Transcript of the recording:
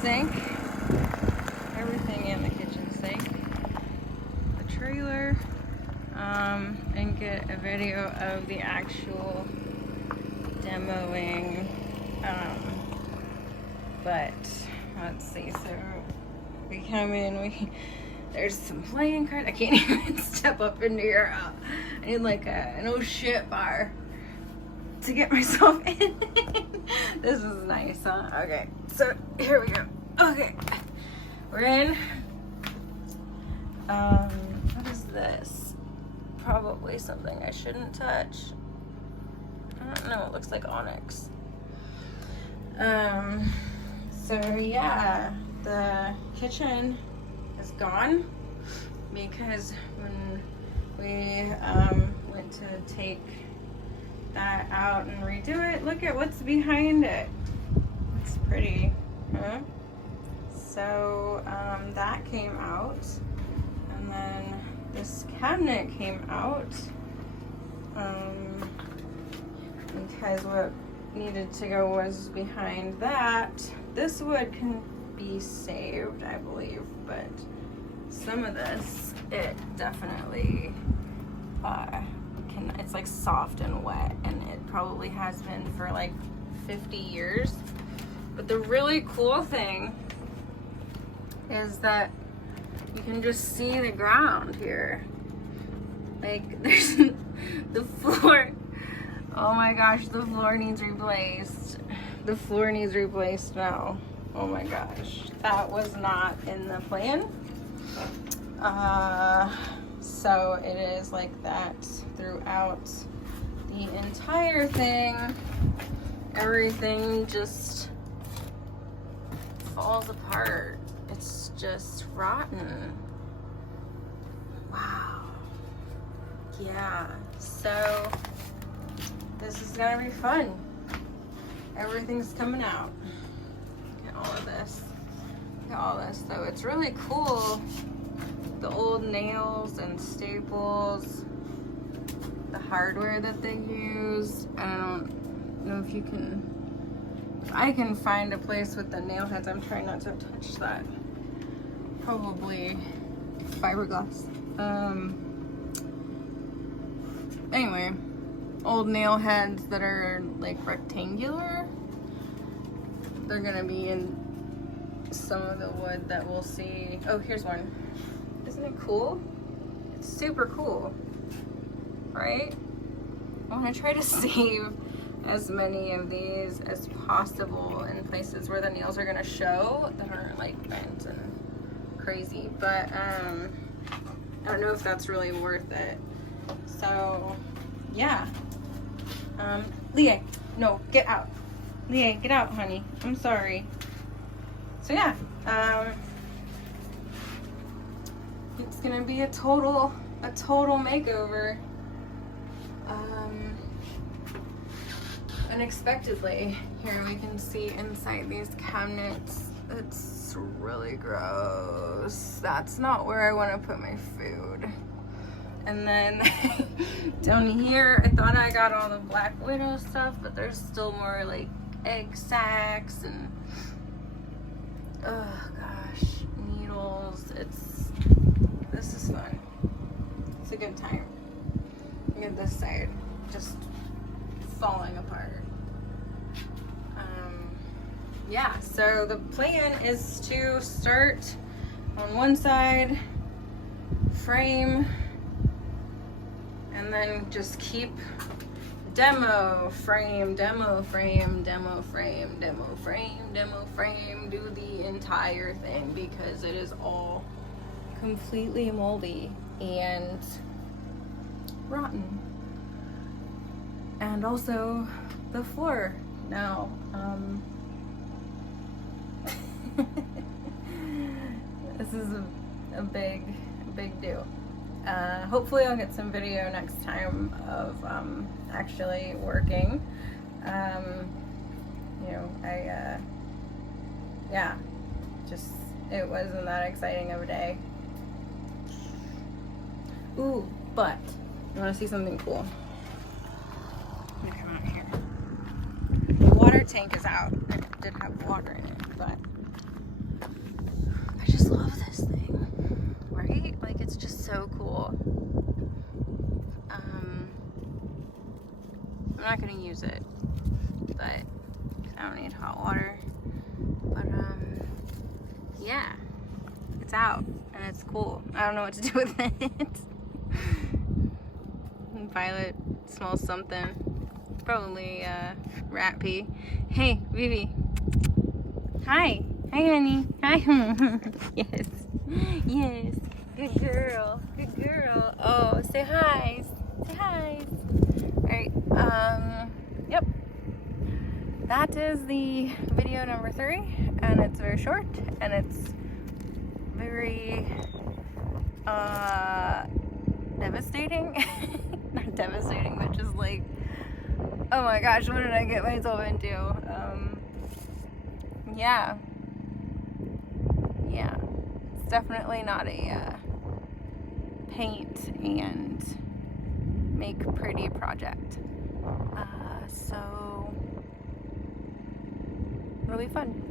sink, everything in the kitchen sink, the trailer, and get a video of the actual demoing. But let's see, so we come in, there's some playing cards. I can't even step up into your, I need like an oh shit bar to get myself in. This is nice, huh? Okay, so here we go. Okay, we're in. What is this? Probably something I shouldn't touch. I don't know, it looks like onyx. So yeah, the kitchen is gone because when we went to take that out and redo it, look at what's behind it. It's pretty, huh? So that came out, and then this cabinet came out because what needed to go was behind that. This wood can be saved, I believe, but some of this, it definitely it's like soft and wet, and it probably has been for like 50 years. But the really cool thing is that you can just see the ground here. Like, there's the floor. Oh my gosh, the floor needs replaced. The floor needs replaced now. Oh my gosh, that was not in the plan. So it is like that throughout the entire thing. Everything just falls apart. It's just rotten. Wow. Yeah, so this is gonna be fun. Everything's coming out. Look at all of this. Look at all this. So it's really cool. The old nails and staples, the hardware that they use. I don't know if you can, if I can find a place with the nail heads. I'm trying not to touch that. Probably fiberglass. Anyway, old nail heads that are like rectangular. They're gonna be in some of the wood that we'll see. Oh, here's one. Isn't it cool? It's super cool, right? I want to try to save as many of these as possible in places where the nails are gonna show that aren't like bent and crazy. But I don't know if that's really worth it. So yeah. Leah, no, get out. Leah, get out, honey. I'm sorry. So yeah, it's gonna be a total makeover. Unexpectedly, here we can see inside these cabinets. It's really gross. That's not where I want to put my food. And then down here, I thought I got all the Black Widow stuff, but there's still more like egg sacs and oh gosh, needles. This is fun. It's a good time. Look at this side, just falling apart. Yeah, so the plan is to start on one side, frame, and then just keep demo frame, demo frame, demo frame, demo frame, demo frame, do the entire thing because it is all completely moldy and rotten. And also the floor now. This is a big deal. Hopefully I'll get some video next time of actually working. You know, yeah, just, it wasn't that exciting of a day. Ooh, but you want to see something cool? Let me come out here. The water tank is out. It did have water in it, but use it, but I don't need hot water. But yeah, it's out and it's cool. I don't know what to do with it. Violet smells something, probably rat pee. Hey, Vivi. Hi, honey. Hi. Yes, yes. Good girl. Good girl. Oh, say hi. Say hi. All right. Yep. That is the video number 3, and it's very short, and it's very devastating. Not devastating, but just like, oh my gosh, what did I get myself into? Yeah. It's definitely not a paint and make pretty project. So it'll be fun.